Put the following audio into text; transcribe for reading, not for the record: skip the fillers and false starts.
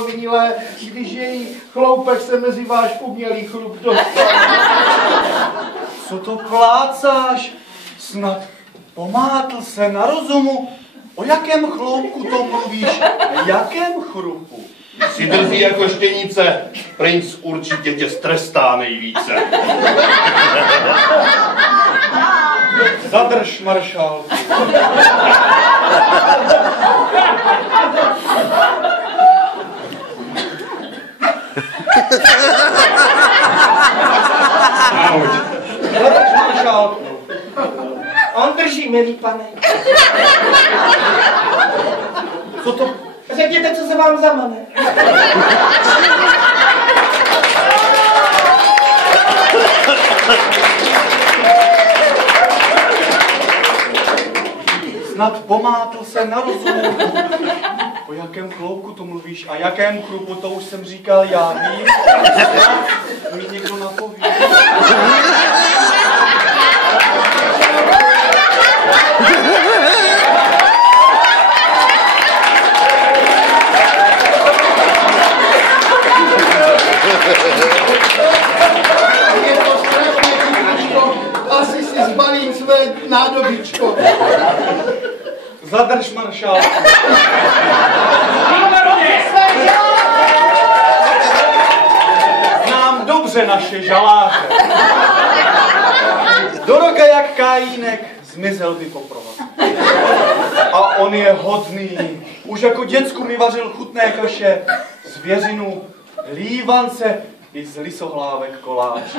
provinile, když její chloupek se mezi váš umělý chlup dostal. Co to plácáš? Snad pomátl se na rozumu. O jakém chloupku to mluvíš? Jakém chrupu? Si drzí jako štěnice, princ určitě tě strestá nejvíce. Zadrž, maršálku. Zadrž, maršálku. On drží, milý pane. Co to? Řekněte, co se vám zamane. Snad pomátl se na rozumu. O jakém chloupku to mluvíš a jakém chrupu, to už jsem říkal, já vím. Snad mi někdo napoví. Je to strašně chytričko, asi si zbalím své nádobičko. Zadrž, maršálku. Znám dobře naše žaláře. Do roka jak Kajínek zmizel by poprovod. A on je hodný. Už jako děcku mi vařil chutné kaše, zvěřinu, lívance i z lisohlávek koláče.